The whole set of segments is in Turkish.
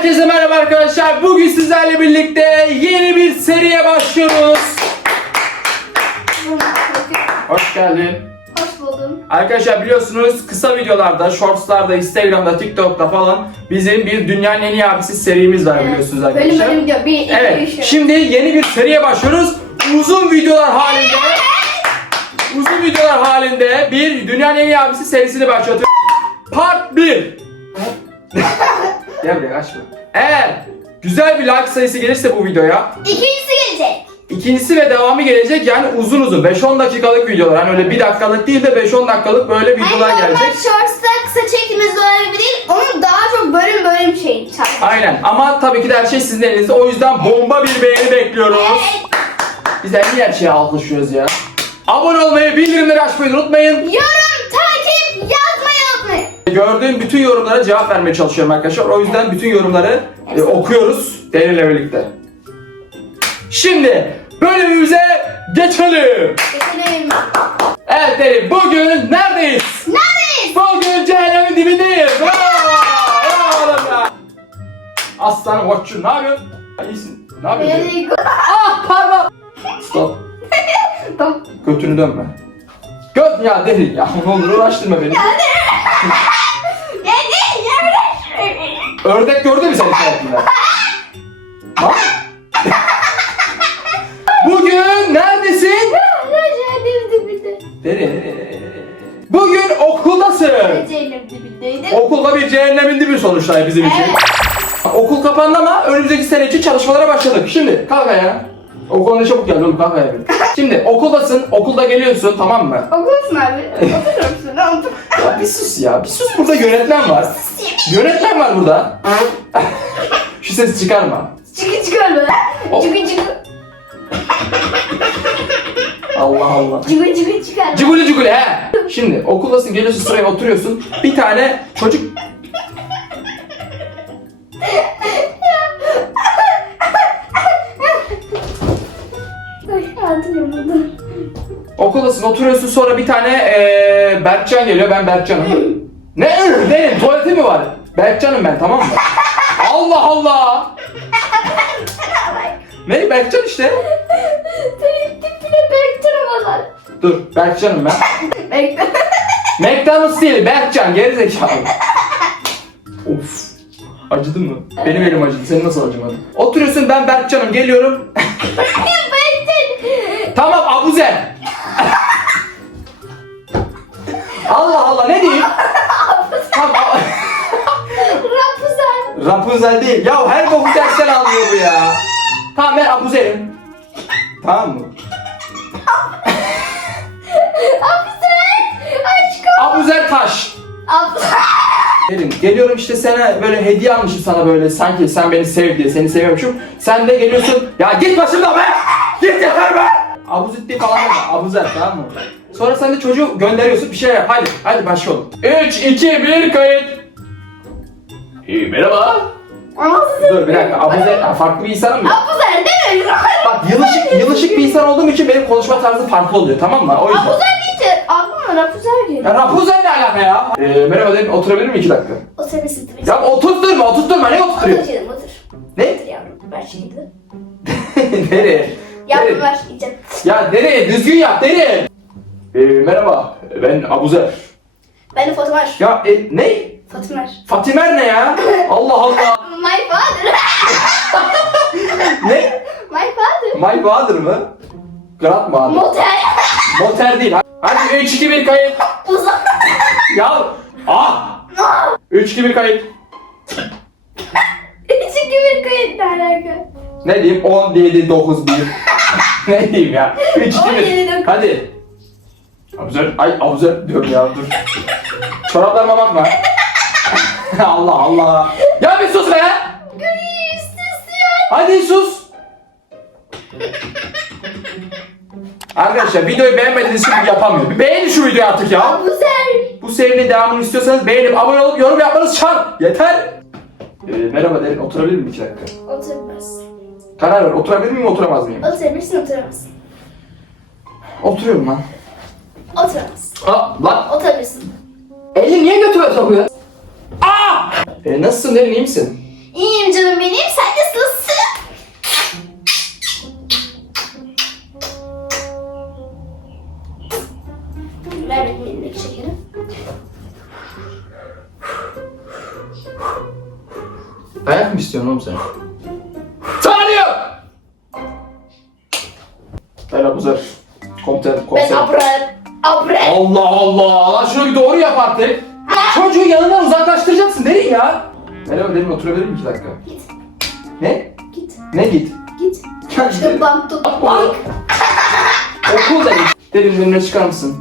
Herkese merhaba arkadaşlar. Bugün sizlerle birlikte yeni bir seriye başlıyoruz. Hoş geldin. Hoş buldum. Arkadaşlar biliyorsunuz kısa videolarda, shortslarda, instagramda, tiktokta falan bizim bir dünyanın en iyi abisi serimiz var biliyorsunuz Bölüm arkadaşlar. bölüm gidiyor. Bir, iki, Evet, üç. şimdi yeni bir seriye başlıyoruz. Uzun videolar halinde uzun videolar halinde bir dünyanın en iyi abisi serisini başlatıyoruz. Part 1 Gel buraya açma. Eğer güzel bir like sayısı gelirse bu videoya İkincisi gelecek. ikincisi ve devamı gelecek yani uzun uzun 5-10 dakikalık videolar. Hani öyle bir dakikalık değil de 5-10 dakikalık böyle videolar Hani normal gelecek. shorts'ta kısa çektiğimiz dolar gibi değil. Onun daha çok bölüm bölüm şey. Aynen ama tabii ki de her şey sizin elinizde. O yüzden bomba bir beğeni bekliyoruz. Evet. Biz en iyi her şeye alkışlıyoruz ya. Abone olmayı, bildirimleri açmayı unutmayın. Yorum. Gördüğüm bütün yorumlara cevap vermeye çalışıyorum arkadaşlar. O yüzden bütün yorumları e, okuyoruz Derin'le birlikte. Şimdi bölümümüze geçelim. Geçelim. Evet Derin bugün neredeyiz? Neredeyiz? Bugün cehennemin dibindeyiz. Bravo! Bravo oğlum ya. Aslanım koçum ne yapıyorsun? İyisin. Ne yapıyorsun? Ah parmağım. Stop. Tamam. Götünü dönme. Göt ya Derin ya ne olur uğraştırma beni. Ya. Ördek gördü mü sen hiç hayatında? Bak. Bugün neredesin? Cehennem dibinde. Derin. Bugün okuldasın. Cehennem dibindeydim. Okulda bir cehennemin dibi sonuçta bizim için. Evet. Okul kapandı ama önümüzdeki sene için çalışmalara başladık. Şimdi kalk ayağa. Okula ne çabuk geldin oğlum kalk ayağa. bir. Şimdi okuldasın, okulda geliyorsun tamam mı? Okulsun abi. Otururum şurada otur. Ya bir sus ya, bir sus burada yönetmen var. Yönetmen var burada. Şu sesi çıkarma. Çıkı çıkar O- Çıkı çıkı. Allah Allah. Çıkı çıkı çıkar. Ciguli ciguli he. Şimdi okuldasın geliyorsun sıraya oturuyorsun. Bir tane çocuk Ağzım yamuldu. okuldasın oturuyorsun sonra bir tane eee Berkcan geliyor ben Berkcan'ım. ne? Benim tuvaleti mi var? Berkcan'ım ben tamam mı? Allah Allah. ne Berkcan işte. Senin tipine bektiremezler. Dur Berkcan'ım ben. Bekle. McDonald's değil Berkcan gerizekalı. of. Acıdı mı? Benim elim acıdı. Senin nasıl acımadı? Oturuyorsun ben Berkcan'ım geliyorum. Tamam Abuzer. Allah Allah ne diyeyim? tamam, Rapunzel. Rapunzel değil. Ya her boku dersten anlıyor bu ya. Tamam ben Abuzer'im. Tamam mı? Abuzer. Aşkım. Abuzer Taş. Abuzer. Gelin, geliyorum işte sana böyle hediye almışım sana böyle sanki sen beni sev diye seni seviyormuşum. Sen de geliyorsun ya git başımdan be! Git yeter be! Abuzetti falan deme abuzer tamam mı? Sonra sen de çocuğu gönderiyorsun bir şey yap hadi hadi başlayalım. 3, 2, 1 kayıt. İyi merhaba. Dur bir dakika abuzer ha, farklı bir insanım ya. Abuzer değil mi? Bak yılışık, yılışık bir insan olduğum için benim konuşma tarzı farklı oluyor tamam mı? O yüzden. Abuzer deyince aklıma geliyor. Ya Rapunzel ne alaka ya? Ee, merhaba dedim oturabilir miyim 2 dakika? O senin sınıfı. Ya oturtturma oturtturma ne oturuyor? Otur canım otur. Ne? Otur yavrum. Ver şeyini. nereye? Ver yiyeceğim. Ya nereye? Düzgün yap nereye? Ee, merhaba ben Abuzer. Ben de Fatimer. Ya e, ne? Fatimer. Fatimer ne ya? Allah Allah. My father. ne? My father. My Bahadır mı? Grat Bahadır. Motel. Motel değil. Hadi 3 2 1 kayıt. Uzak. Ya ah! 3 2 1 kayıt. İçi gibi kayıt ne alaka? Ne diyeyim? 10 7 9 1. ne diyeyim ya? 3 2 17, 1. dokuz. Hadi. Abuzer. Ay Abuzer diyorum ya dur. Çoraplarıma bakma. Allah Allah. Ya bir sus be. Hadi sus. Arkadaşlar videoyu beğenmediğiniz için yapamıyor. Bir beğenin şu videoyu artık ya. Abuzer. Bu serinin devamını istiyorsanız beğenip abone olup yorum yapmanız şart. Yeter. Ee, merhaba derin oturabilir miyim iki dakika? Oturmaz. Karar ver. Oturabilir miyim, oturamaz mıyım? Oturabilirsin, oturamazsın. Oturuyorum lan. Oturamazsın. Aa, lan! Oturabilirsin. Elini niye götüme sokuyor? Aa! E, nasılsın Derin, iyi misin? İyiyim canım benim, sen nasılsın? Ver benim elimdeki şekeri. Dayak mı istiyorsun oğlum sen? Allah Allah! Şunu bir doğru yap artık. Çocuğu yanından uzaklaştıracaksın derin ya. Merhaba derin oturabilir miyim iki dakika? Git. Ne? Git. Ne git? Git. Şu bank tut. Bank. Okul derin. Derin önüne çıkar mısın?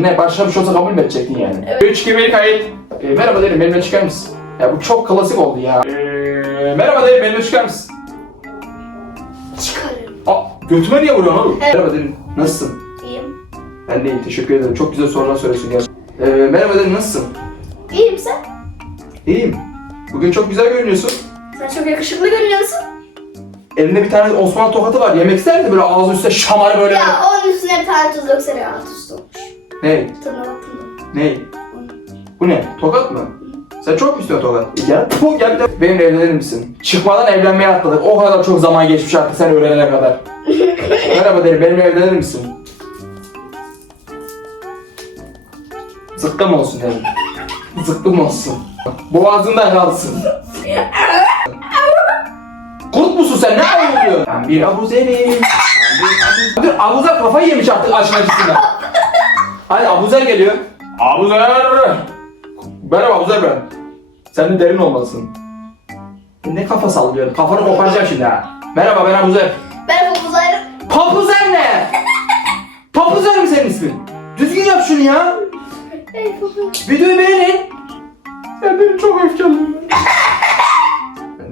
Ne başına bir şey olsa kabul mü edecektin yani? 3 2 1 kayıt. Ee, merhaba derim benimle çıkar mısın? Ya bu çok klasik oldu ya. Ee, merhaba derim benimle çıkar mısın? Çıkarırım. Aa götüme niye vuruyorsun oğlum? Evet. Merhaba derim nasılsın? İyiyim. Ben de iyiyim teşekkür ederim. Çok güzel sorular soruyorsun ya. Ee, merhaba derim nasılsın? İyiyim sen. İyiyim. Bugün çok güzel görünüyorsun. Sen çok yakışıklı görünüyorsun. Elinde bir tane Osmanlı tokatı var. Yemek ister misin? Böyle ağzı üstte şamar böyle. Ya onun üstüne bir tane tuz döksene ya. Tuz olmuş. Ne? Baktım da. Ne? Bu ne? Tokat mı? Sen çok mu istiyorsun tokat? E Gel, bu gel de benimle evlenir misin? Çıkmadan evlenmeye atladık. O kadar çok zaman geçmiş artık sen öğrenene kadar. Merhaba derim, benimle evlenir misin? Zıkkım olsun derim. Zıkkım olsun. Boğazında kalsın. Kurt musun sen? Ne ayırıyorsun? Ben bir abuzerim. Ben. Abuzer kafayı yemiş artık açın acısından. Hadi Abuzer geliyor. Abuzer! Merhaba Abuzer ben. Sen de derin olmalısın. Ne kafa sallıyorsun? Kafanı koparacağım şimdi ha. Merhaba ben Abuzer. Papuzer mi senin ismin? Düzgün yap şunu ya. Videoyu beğenin. Ben beni çok öfkeliyim.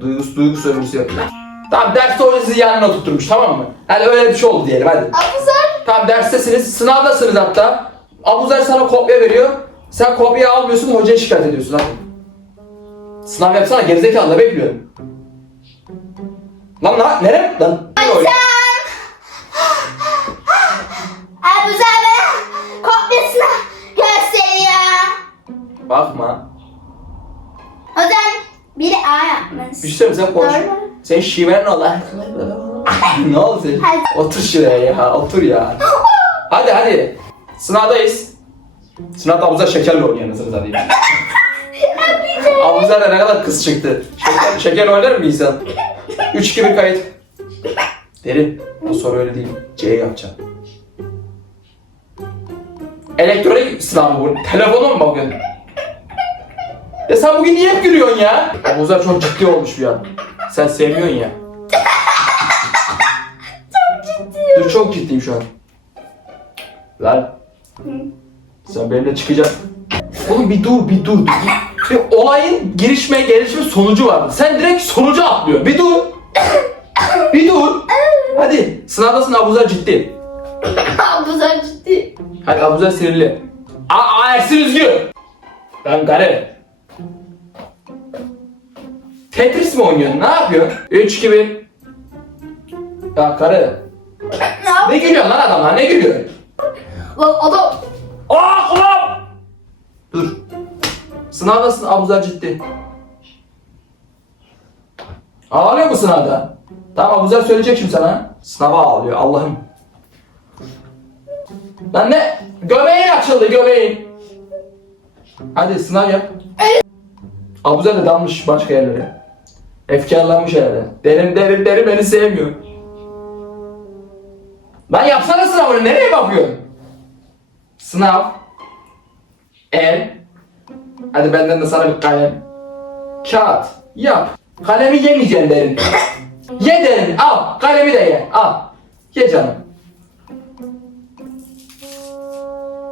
Duygus, duygu sömürüsü yapıyorum. Tamam hoca sizi yanına oturtmuş tamam mı? Hadi öyle bir şey oldu diyelim hadi. Abuzar. Tamam derstesiniz, sınavdasınız hatta. Abuzer sana kopya veriyor. Sen kopya almıyorsun, hocaya şikayet ediyorsun hadi. Sınav yapsana gerizekalı ne bekliyorsun? Lan lan nere? Lan ne bana kopyasını gösteriyor. Bakma. Hocam biri A yapmış. Bir şey söyleyeyim sen konuş. Doğru. Senin şiven ne oldu? ne oldu senin? Hadi. Otur şuraya ya, otur ya. Hadi hadi. Sınavdayız. Sınavda Abuzer şekerle oynuyor anasını satayım. Abuzer de ne kadar kız çıktı. Şeker, şeker oynar mı insan? 3 2 1 kayıt. Derin. O soru öyle değil. C yapacağım. Elektronik sınav mı bu? Telefona mı bakıyorsun? Ya sen bugün niye hep gülüyorsun ya? Abuzer çok ciddi olmuş bir an. Sen sevmiyorsun ya. Dur çok ciddiyim şu an. Lan. Sen benimle çıkacaksın. Oğlum bir dur bir dur. Bir olayın girişme gelişme sonucu var. Sen direkt sonucu atlıyorsun. Bir dur. Bir dur. Hadi sınavdasın Abuzer ciddi. Abuzar ciddi. Hadi Abuzer sinirli. Aa, Ersin üzgün. Lan gare. Tetris mi oynuyorsun? Ne yapıyorsun? 3 2 1. Ya karı. Ne yap? Ne gülüyorsun lan adamlar? Ne gülüyorsun? Lan adam. Aa kulağım! Dur. Sınavdasın Abuzer ciddi. Ağlıyor mu sınavda? Tamam Abuzer söyleyecek şimdi sana. Sınava ağlıyor Allah'ım. Lan ne? Göbeğin açıldı göbeğin. Hadi sınav yap. Abuzer de dalmış başka yerlere. Efkarlanmış herhalde. Derin derin derin beni sevmiyor. Lan yapsana sınavını nereye bakıyorsun? Sınav. El. Hadi benden de sana bir kalem. Kağıt. Yap. Kalemi yemeyeceksin derin. ye derin. Al. Kalemi de ye. Al. Ye canım.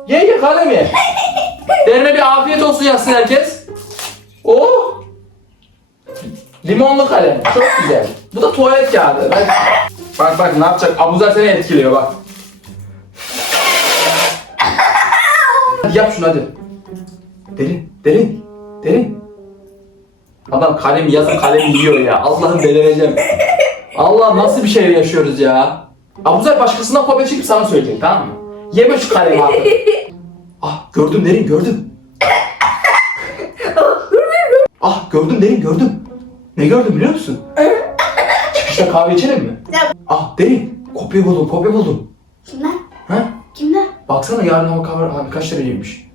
Ye ye kalemi. Derine bir afiyet olsun yazsın herkes. Oh. Limonlu kalem. Çok güzel. Bu da tuvalet kağıdı. Bak bak, bak ne yapacak? Abuzer seni etkiliyor bak. Hadi yap şunu hadi. Derin, derin, derin. Adam kalem yazıp kalem yiyor ya. Allah'ım delireceğim. Allah nasıl bir şey yaşıyoruz ya. Abuzer başkasından kopya çekip sana söyleyecek tamam mı? Yeme şu kalemi artık. ah gördüm derin gördüm. ah gördüm derin gördüm. Ne gördüm biliyor musun? Çıkışta kahve içelim mi? Ah derin kopya buldum kopya buldum. kimler? Ha? Kimler? Baksana yarın hava kahve abi kaç dereceymiş.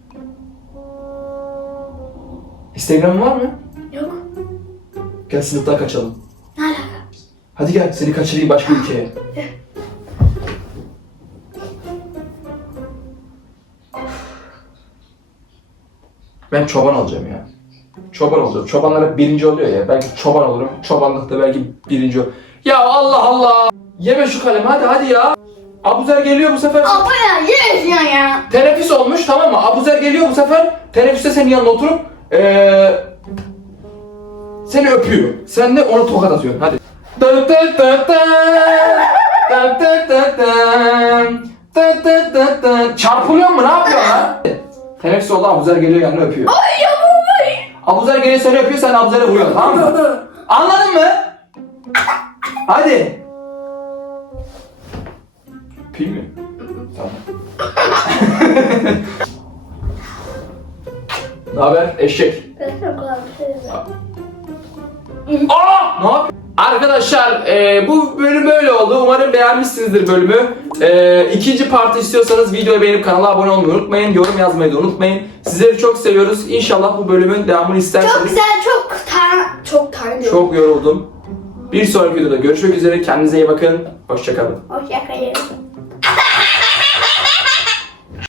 Instagram var mı? Yok. Gel sınıftan kaçalım. Ne alaka? Hadi gel seni kaçırayım başka ülkeye. Ben çoban olacağım ya. Çoban olacağım. Çobanlar hep birinci oluyor ya. Belki çoban olurum. Çobanlıkta belki birinci ol. Ya Allah Allah! Yeme şu kalemi hadi hadi ya. Abuzer geliyor bu sefer. Abla ya yes ya ya. Teneffüs olmuş tamam mı? Abuzer geliyor bu sefer. Teneffüste senin yanına oturup eee seni öpüyor. Sen de ona tokat atıyorsun. Hadi. Çarpılıyor mu? Ne yapıyorsun lan? Teneffüs oldu Abuzer geliyor yanına öpüyor. Ay ya bu ay. Abuzer geliyor seni öpüyor sen Abuzer'e vuruyorsun tamam mı? Anladın mı? Hadi. Öpeyim mi? Tamam. ne haber eşek? Aa! Ne yapıyorsun? Arkadaşlar e, bu bölüm böyle oldu. Umarım beğenmişsinizdir bölümü. E, ikinci parti istiyorsanız videoyu beğenip kanala abone olmayı unutmayın. Yorum yazmayı da unutmayın. Sizleri çok seviyoruz. İnşallah bu bölümün devamını isterseniz. Çok güzel çok tar çok tar. Çok yoruldum. Bir sonraki videoda görüşmek üzere. Kendinize iyi bakın. Hoşçakalın. Hoşçakalın.